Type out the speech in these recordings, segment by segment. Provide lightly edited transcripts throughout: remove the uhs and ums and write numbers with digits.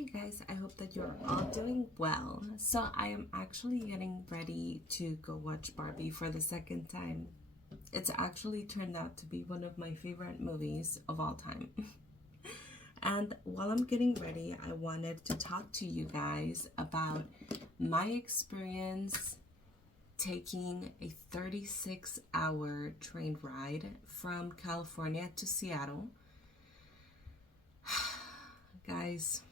Hi guys, I hope that you're all doing well. So I am actually getting ready to go watch Barbie for the second time. It's actually turned out to be one of my favorite movies of all time. And while I'm getting ready, I wanted to talk to you guys about my experience taking a 36-hour train ride from California to Seattle. Guys,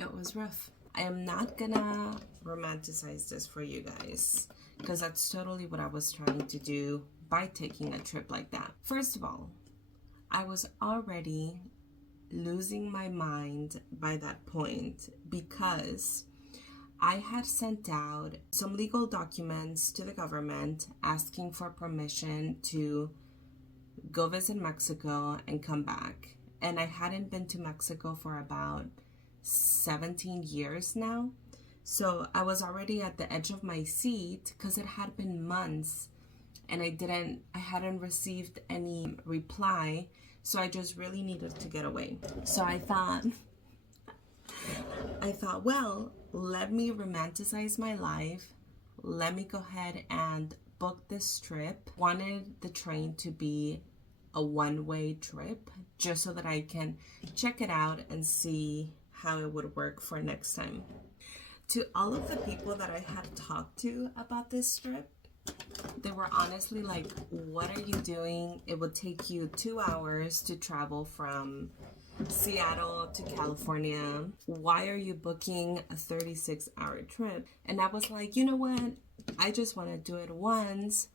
it was rough. I am not gonna romanticize this for you guys because that's totally what I was trying to do by taking a trip like that. First of all, I was already losing my mind by that point because I had sent out some legal documents to the government asking for permission to go visit Mexico and come back. And I hadn't been to Mexico for about 17 years now. So I was already at the edge of my seat because it had been months and I hadn't received any reply. So I just really needed to get away. So I thought, well, let me romanticize my life. Let me go ahead and book this trip. Wanted the train to be a one-way trip just so that I can check it out and see how it would work for next time. To all of the people that I had talked to about this trip, they were honestly like, what are you doing? It would take you 2 hours to travel from Seattle to California. Why are you booking a 36-hour trip? And I was like, you know what? I just want to do it once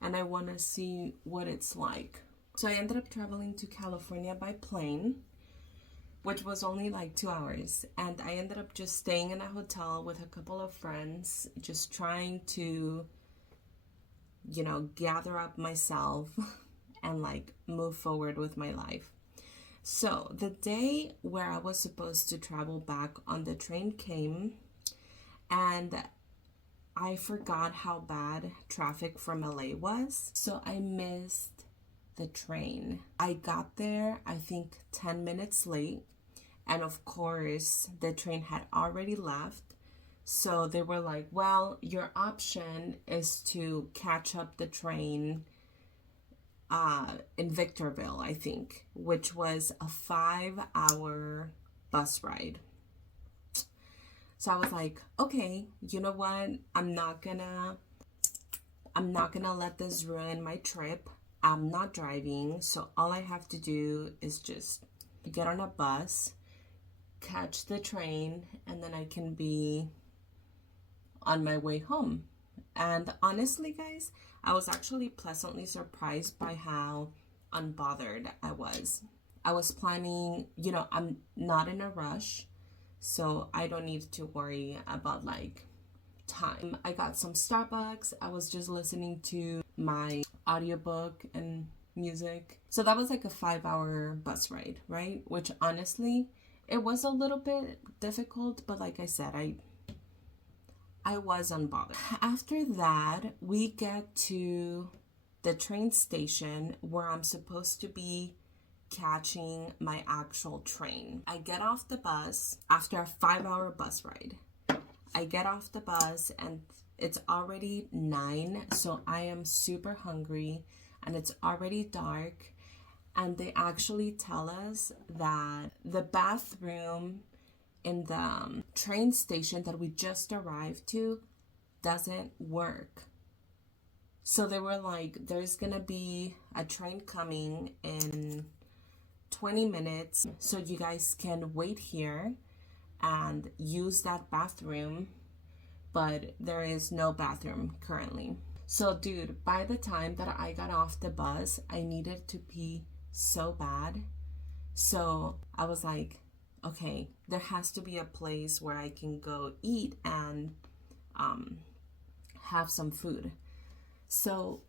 and I want to see what it's like. So I ended up traveling to California by plane, which was only like 2 hours. And I ended up just staying in a hotel with a couple of friends, just trying to, gather up myself and like move forward with my life. So the day where I was supposed to travel back on the train came, and I forgot how bad traffic from LA was. So I missed the train. I got there, I think 10 minutes late. And of course, the train had already left. So they were like, well, your option is to catch up the train in Victorville, I think, which was a 5-hour bus ride. So I was like, okay, you know what? I'm not gonna let this ruin my trip. I'm not driving, so all I have to do is just get on a bus, catch the train, and then I can be on my way home. And honestly, guys, I was actually pleasantly surprised by how unbothered I was. I was planning, I'm not in a rush, so I don't need to worry about like time. I got some Starbucks. I was just listening to my audiobook and music. So that was like a 5-hour bus ride, right? Which honestly, it was a little bit difficult, but like I said, I was unbothered. After that, we get to the train station where I'm supposed to be catching my actual train. I get off the bus after a 5-hour bus ride. I get off the bus and it's already 9, so I am super hungry and it's already dark. And they actually tell us that the bathroom in the train station that we just arrived to doesn't work. So they were like, there's gonna be a train coming in 20 minutes, so you guys can wait here and use that bathroom, but there is no bathroom currently. So dude, by the time that I got off the bus, I needed to pee so bad. So I was like, okay, there has to be a place where I can go eat and have some food. So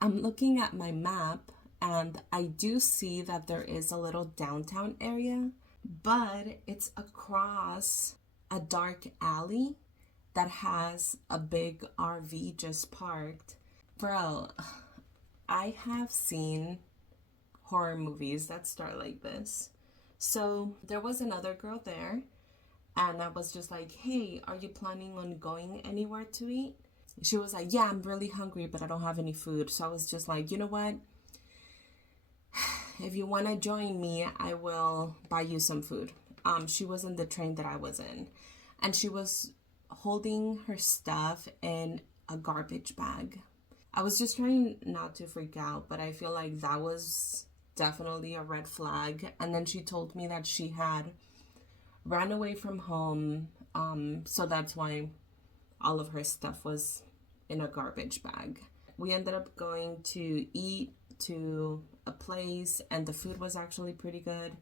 I'm looking at my map and I do see that there is a little downtown area, but it's across a dark alley that has a big RV just parked. Bro, I have seen horror movies that start like this. So there was another girl there, and I was just like, hey, are you planning on going anywhere to eat? She was like, yeah, I'm really hungry, but I don't have any food. So I was just like, you know what? If you want to join me, I will buy you some food. She was in the train that I was in, and she was holding her stuff in a garbage bag. I was just trying not to freak out, but I feel like that was definitely a red flag. And then she told me that she had ran away from home, so that's why all of her stuff was in a garbage bag. We ended up going to eat to a place, and the food was actually pretty good.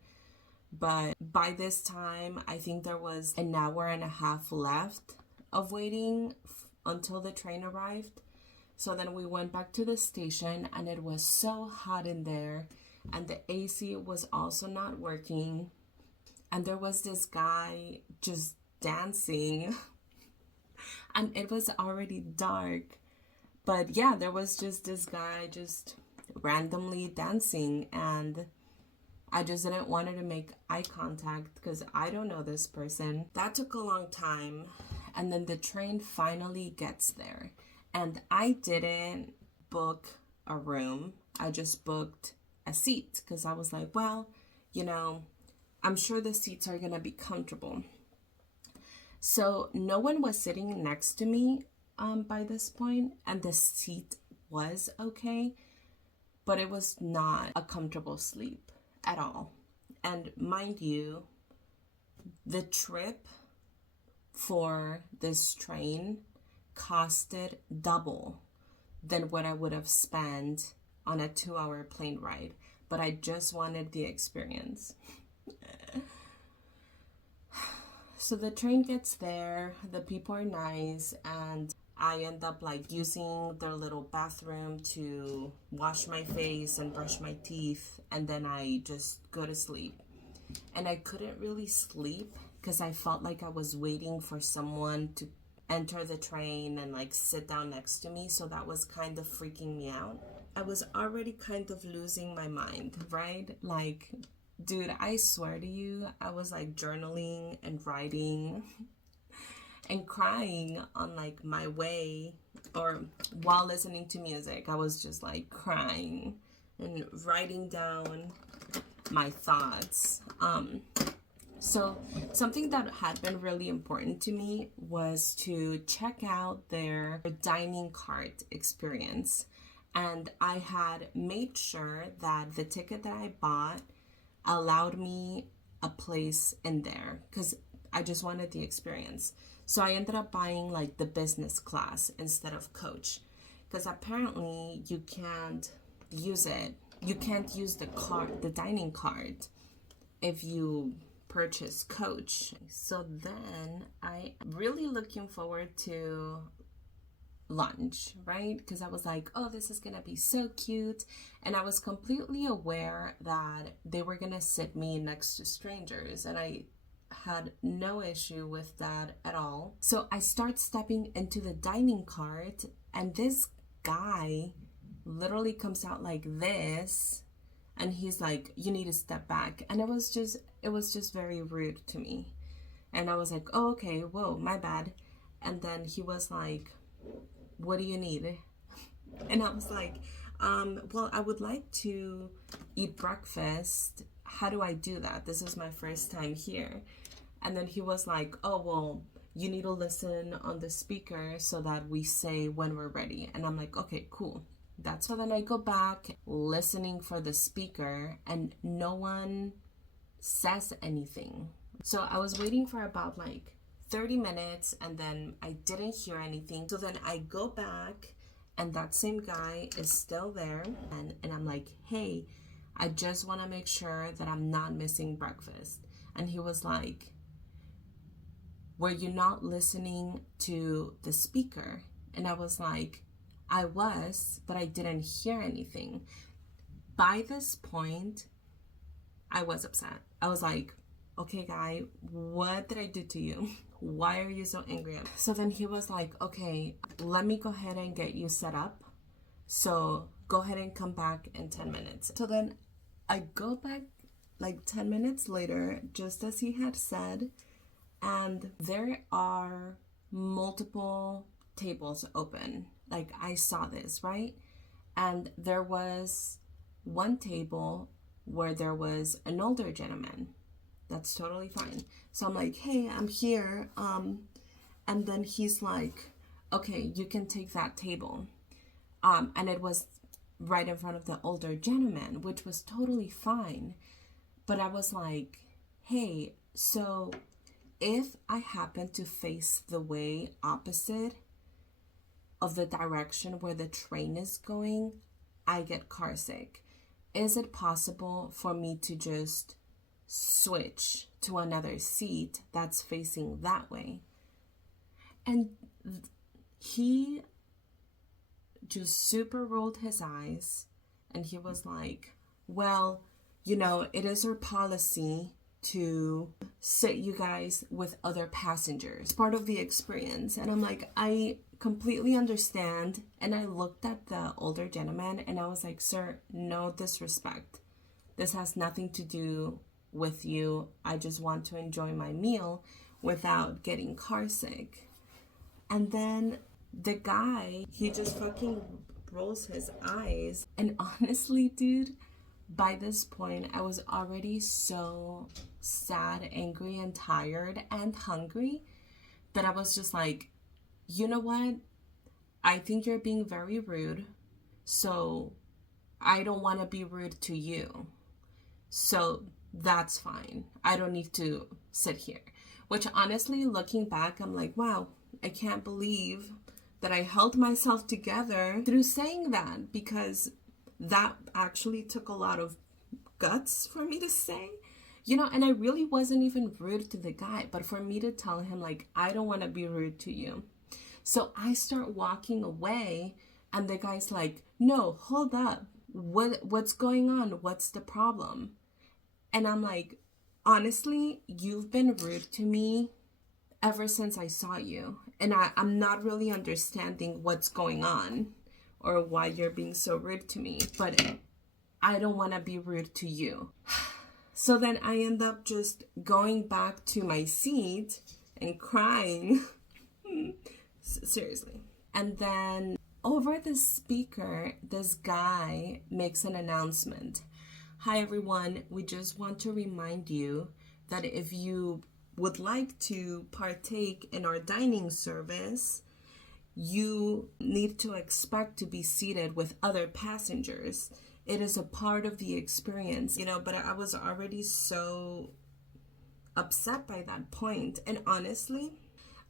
But by this time, I think there was an hour and a half left of waiting until the train arrived. So then we went back to the station, and it was so hot in there, and the AC was also not working. And there was this guy just dancing, and it was already dark. But yeah, there was just this guy just randomly dancing, and I just didn't want to make eye contact because I don't know this person. That took a long time, and then the train finally gets there, and I didn't book a room. I just booked a seat because I was like, well, you know, I'm sure the seats are gonna be comfortable. So no one was sitting next to me by this point, and the seat was okay, but it was not a comfortable sleep at all. And mind you, the trip for this train costed double than what I would have spent on a 2-hour plane ride, but I just wanted the experience. So the train gets there, the people are nice, and I end up like using their little bathroom to wash my face and brush my teeth, and then I just go to sleep. And I couldn't really sleep because I felt like I was waiting for someone to enter the train and like sit down next to me, so that was kind of freaking me out. I was already kind of losing my mind, right? Like, dude, I swear to you, I was like journaling and writing and crying on like my way, or while listening to music. I was just like crying and writing down my thoughts. So something that had been really important to me was to check out their dining cart experience. And I had made sure that the ticket that I bought allowed me a place in there because I just wanted the experience. So I ended up buying like the business class instead of coach, because apparently you can't use it. You can't use the dining cart if you purchase coach. So then I really looking forward to lunch, right? Because I was like, oh, this is gonna be so cute. And I was completely aware that they were gonna sit me next to strangers, and I had no issue with that at all. So I start stepping into the dining cart, and this guy literally comes out like this, and he's like, you need to step back. And it was just very rude to me. And I was like, oh, okay, whoa, my bad. And then he was like, what do you need? And I was like, well, I would like to eat breakfast. How do I do that? This is my first time here. And then he was like, oh, well, you need to listen on the speaker so that we say when we're ready. And I'm like, okay, cool. That's so then I go back listening for the speaker, and no one says anything. So I was waiting for about like 30 minutes, and then I didn't hear anything. So then I go back, and that same guy is still there, and I'm like, hey, I just want to make sure that I'm not missing breakfast. And he was like, were you not listening to the speaker? And I was like, I was, but I didn't hear anything. By this point, I was upset. I was like, okay, guy, what did I do to you? Why are you so angry? So then he was like, okay, let me go ahead and get you set up. So go ahead and come back in 10 minutes. So then I go back like 10 minutes later, just as he had said, and there are multiple tables open. Like, I saw this, right? And there was one table where there was an older gentleman. That's totally fine. So I'm like, hey, I'm here. And then he's like, okay, you can take that table. And it was right in front of the older gentleman, which was totally fine. But I was like, hey, so if I happen to face the way opposite of the direction where the train is going, I get car sick. Is it possible for me to just switch to another seat that's facing that way? And he just super rolled his eyes and he was like, well, you know, it is our policy to sit you guys with other passengers, part of the experience. And I'm like, I completely understand. And I looked at the older gentleman and I was like, sir, no disrespect. This has nothing to do with you. I just want to enjoy my meal without getting car sick. And then the guy, he just fucking rolls his eyes. And honestly, dude, by this point, I was already so sad, angry, and tired and hungry that I was just like, you know what? I think you're being very rude. So I don't want to be rude to you. So that's fine. I don't need to sit here. Which honestly, looking back, I'm like, wow, I can't believe that I held myself together through saying that, because that actually took a lot of guts for me to say, you know. And I really wasn't even rude to the guy, but for me to tell him, like, I don't want to be rude to you. So I start walking away and the guy's like, no, hold up. What's going on? What's the problem? And I'm like, honestly, you've been rude to me ever since I saw you. And I'm not really understanding what's going on or why you're being so rude to me, but I don't want to be rude to you. So then I end up just going back to my seat and crying. Seriously. And then over the speaker, this guy makes an announcement. Hi everyone, we just want to remind you that if you would like to partake in our dining service, you need to expect to be seated with other passengers. It is a part of the experience, you know. But I was already so upset by that point. And honestly,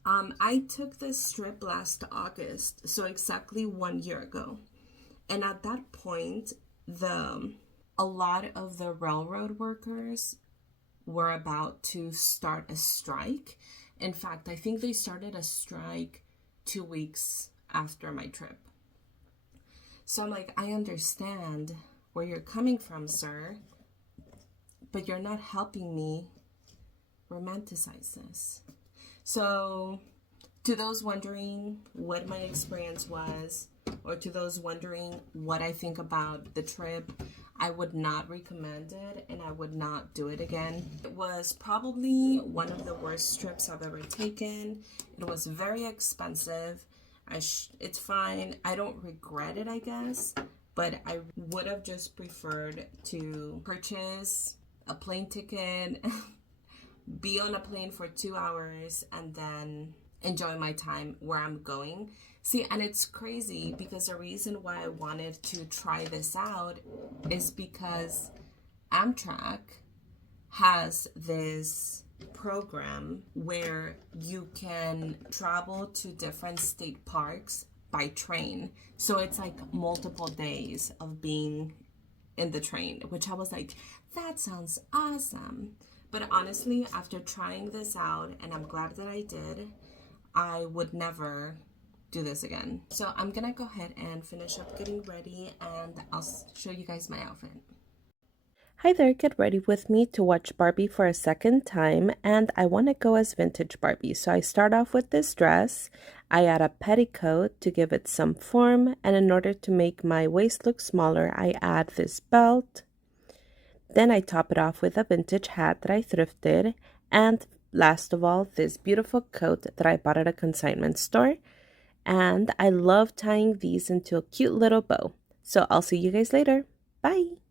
I took this trip last August, so exactly 1 year ago. And at that point, a lot of the railroad workers were about to start a strike. In fact, I think they started a strike 2 weeks after my trip. So I'm like, I understand where you're coming from, sir, but you're not helping me romanticize this. So to those wondering what my experience was, or to those wondering what I think about the trip, I would not recommend it and I would not do it again. It was probably one of the worst trips I've ever taken. It was very expensive. It's fine. I don't regret it, I guess, but I would have just preferred to purchase a plane ticket, be on a plane for 2 hours, and then enjoy my time where I'm going. See, and it's crazy because the reason why I wanted to try this out is because Amtrak has this program where you can travel to different state parks by train. So it's like multiple days of being in the train, which I was like, that sounds awesome. But honestly, after trying this out, and I'm glad that I did, I would never do this again. So I'm gonna go ahead and finish up getting ready and I'll show you guys my outfit. Hi there, get ready with me to watch Barbie for a second time, and I want to go as vintage Barbie. So I start off with this dress, I add a petticoat to give it some form, and in order to make my waist look smaller, I add this belt. Then I top it off with a vintage hat that I thrifted. And last of all, this beautiful coat that I bought at a consignment store. And I love tying these into a cute little bow. So I'll see you guys later. Bye!